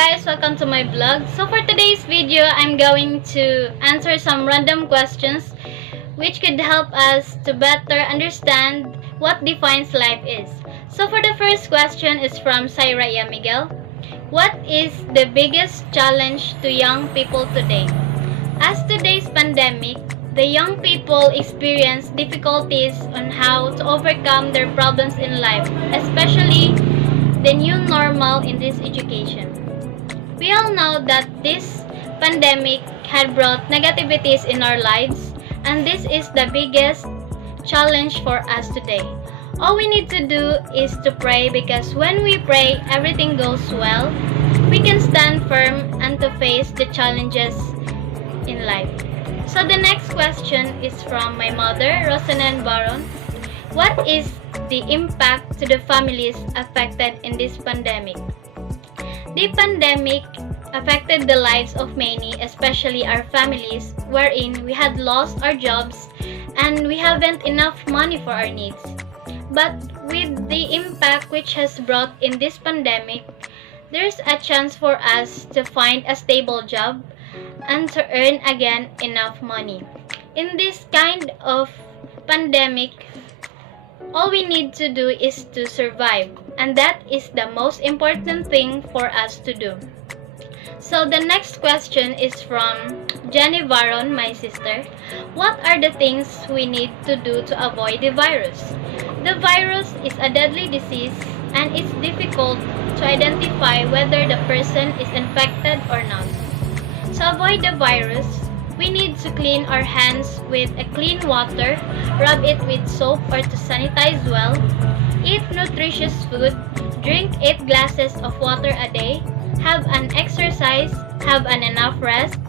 guys, welcome to my vlog. So for today's video, I'm going to answer some random questions which could help us to better understand what defines life is. So for the first question is from Sairaya Miguel. What is the biggest challenge to young people today? As today's pandemic, the young people experience difficulties on how to overcome their problems in life, especially the new normal in this education. We all know that this pandemic had brought negativities in our lives, and this is the biggest challenge for us today. All we need to do is to pray, because when we pray, everything goes well. We can stand firm and to face the challenges in life. So the next question is from my mother, Rosanen Varron. What is the impact to the families affected in this pandemic? The pandemic affected the lives of many, especially our families, wherein we had lost our jobs and we haven't enough money for our needs. But with the impact which has brought in this pandemic, there's a chance for us to find a stable job and to earn again enough money. In this kind of pandemic, all we need to do is to survive, and that is the most important thing for us to do. So the next question is from Jenny Varron, my sister. What are the things we need to do to avoid the virus? The virus is a deadly disease, and it's difficult to identify whether the person is infected or not. To avoid the virus, we need to clean our hands with a clean water, rub it with soap or to sanitize well, eat nutritious food, drink 8 glasses of water a day, have an exercise, have an enough rest,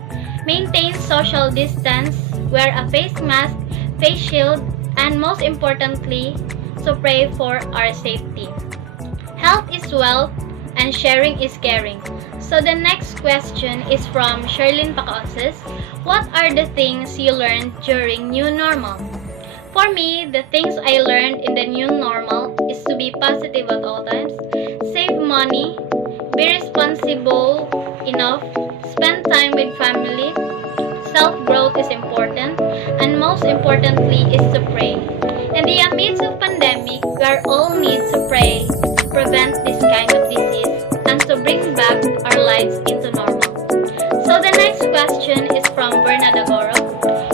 maintain social distance, wear a face mask, face shield, and most importantly, to pray for our safety. Health is wealth and sharing is caring. So the next question is from Sherlyn Pacaonces. What are the things you learned during new normal? For me, the things I learned in the new normal is to be positive at all times, save money, be responsible enough, spend time with family, self-growth is important, and most importantly is to pray. In the midst of pandemic, we are all need to pray to prevent this kind of disease and to bring back our lives into normal. So the next question is from Bernardo Goro.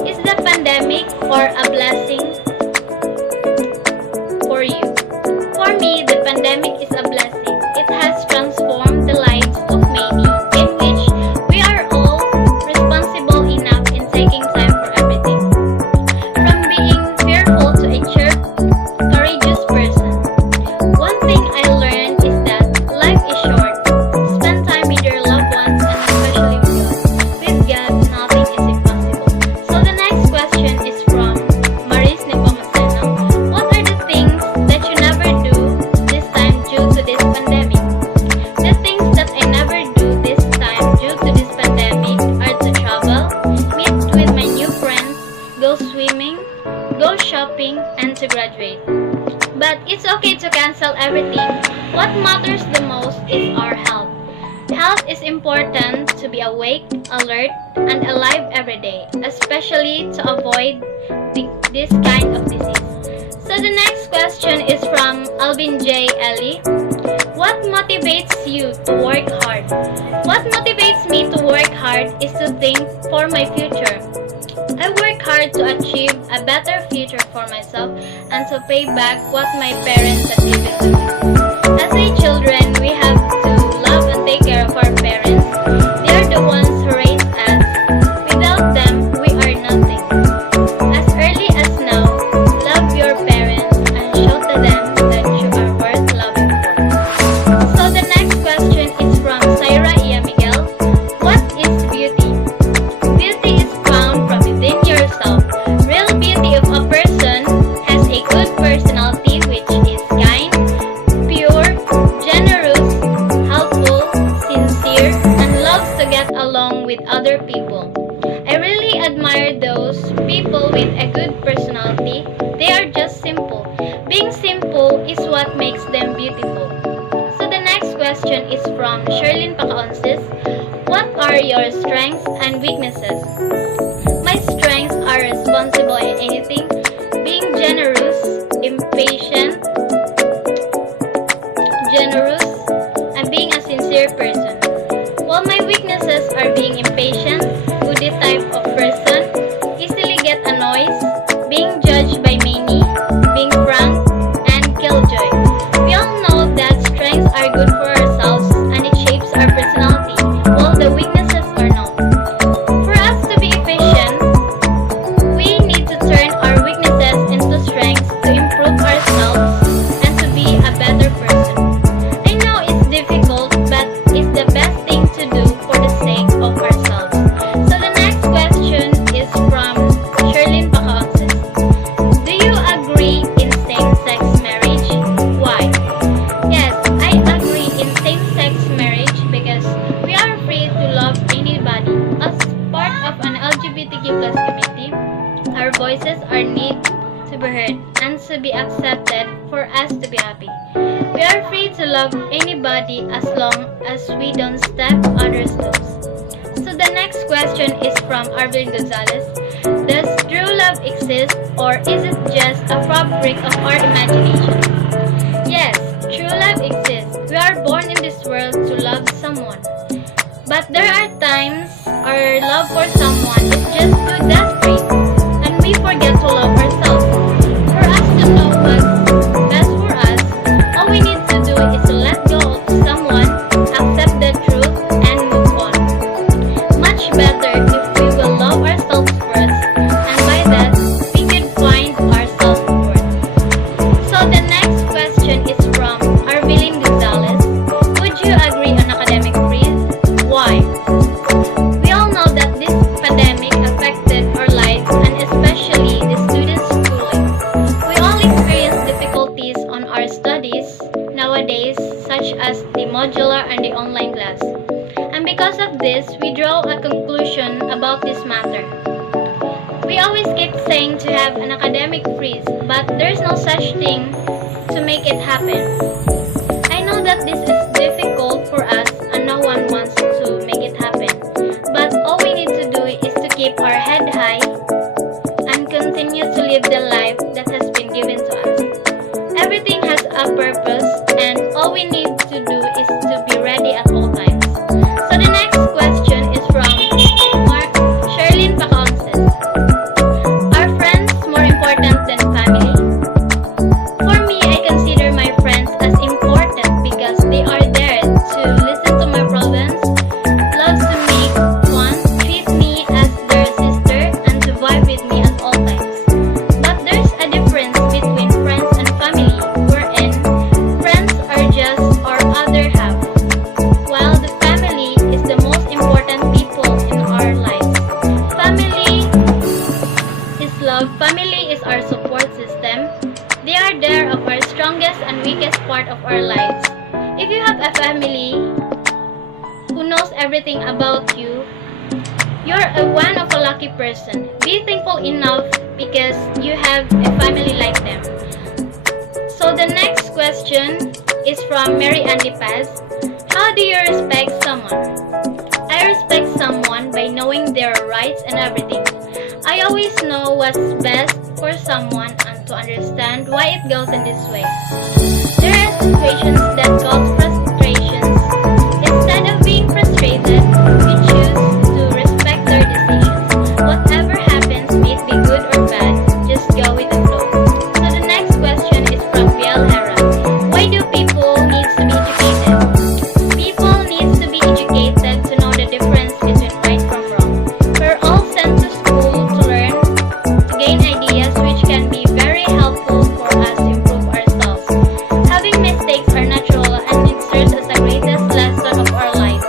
Is the pandemic or a blessing for you? For me, the pandemic is a blessing. It has transformed the lives of many, in which we are all responsible enough in taking time for everything. From being fearful to a courageous person. One thing I learned is that life is short. Spend time with your loved ones and especially with God. With God, nothing is impossible. So the next question is from Maris Nepomuceno. What are the things that you never do this time due to this pandemic? The things that I never do this time due to this pandemic are to travel, meet with my new friends, go swimming, go shopping, and to graduate. But it's okay to cancel everything. What matters the most is our health. Health is important to be awake, alert, and alive every day, especially to avoid this kind of disease. So the next question is from Alvin J. Ellie. What motivates you to work hard? What motivates me to work hard is to think for my future. I work hard to achieve a better future for myself and to pay back what my parents have given to me. As a children, we have to love and take care of our parents. They are the ones who raised us. Without them, we are nothing. As early as now, love your parents and show to them that you are worth loving for. So the next question is from Saira Ia Miguel. What is beauty? Beauty is found from within yourself. Real beauty of a person has a good personality which is kind, pure, generous, helpful, sincere, and loves to get along with other people. I really admire those people with a good personality. They are just simple. Being simple is what makes them beautiful. So the next question is from Sherlyn Pacaonces. weaknesses. My strengths are responsible in anything, being generous, and being a sincere person. While my weaknesses are being impatient, woody type of person, easily get annoyed, being judged by many, being frank, and killjoy. We all know that strengths are good for ourselves and it shapes our personality, while the weaknesses are not. For us to be efficient, we need to turn our weaknesses into strengths to improve ourselves and to be a better person. I know it's difficult, but it's the best thing to do for the sake of ourselves. So the next question is from Sherlyn Pacaonses. Do you agree in same-sex marriage? Why? Yes, I agree in same-sex marriage because we are free to love anybody. As part of an LGBTQ plus community, our voices are need to be heard and to be accepted for us to be happy. We are free to love anybody as long as we don't step others' toes. So the next question is from Arvin Gonzalez. Does true love exist or is it just a fabric of our imagination? Yes, true love exists. We are born in this world to love someone. But there are times our love for someone is just too desperate and we forget to love ourselves. For us to know what's best for us, all we need to do is to let go of someone, accept the truth, and move on. Much better if we will love ourselves first, and by that, we could find our self-worth. So the next question is from Arvelin Gonzalez. Would you agree on academic freeze? Why? We all know that this pandemic affected our lives and especially the students' schooling. We all experience difficulties on our studies nowadays, such as the modular and the online class. And because of this, we draw a conclusion about this matter. We always keep saying to have an academic freeze, but there's no such thing to make it happen. I know that this is difficult for us and no one wants to make it happen. But all we need to do is to keep our head high and continue to live the life that has been given to us. Everything has a purpose and all we need to do is to be ready at all times. So the next question is from Sherlyn Pacaonses. Are friends more important than family? For me, I consider my friends as important because they are there to listen to my problems, loves to make fun, treat me as their sister, and to vibe with me at all times. But there's a difference between friends and family, wherein friends are just our other half, while the family is the most important people in our lives. Family is love. Family is our support system. They are there of our strongest and weakest part of our lives. If you have a family who knows everything about you, you're one of a lucky person. Be thankful enough because you have a family like them. So the next question is from Mary Andy Paz. How do you respect someone? I respect someone by knowing their rights and everything. I always know what's best for someone and to understand why it goes in this way. There are situations that cause frustrations. Instead of being frustrated, we choose to respect their decisions. Whatever happens, may it be good or bad, just go with the flow. So the next question is from Biel Hera. Why do people need to be educated? People need to be educated to know the difference between right from wrong. We're all sent to school to learn, to gain ideas which can be very helpful for us to improve ourselves. Having mistakes are natural and it serves as the greatest lesson of our life.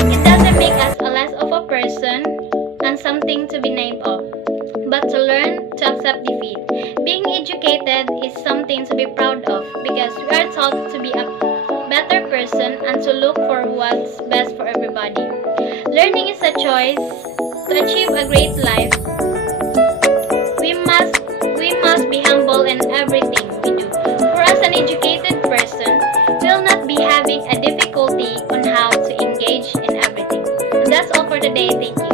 It doesn't make us a less of a person and something to be named of, but to learn to accept defeat. Being educated is something to be proud of because we are taught to be a better person and to look for what's best for everybody. Learning is a choice to achieve a great life. We must be humble in everything we do. For us, an educated person will not be having a difficulty on how to engage in everything. And that's all for today. Thank you.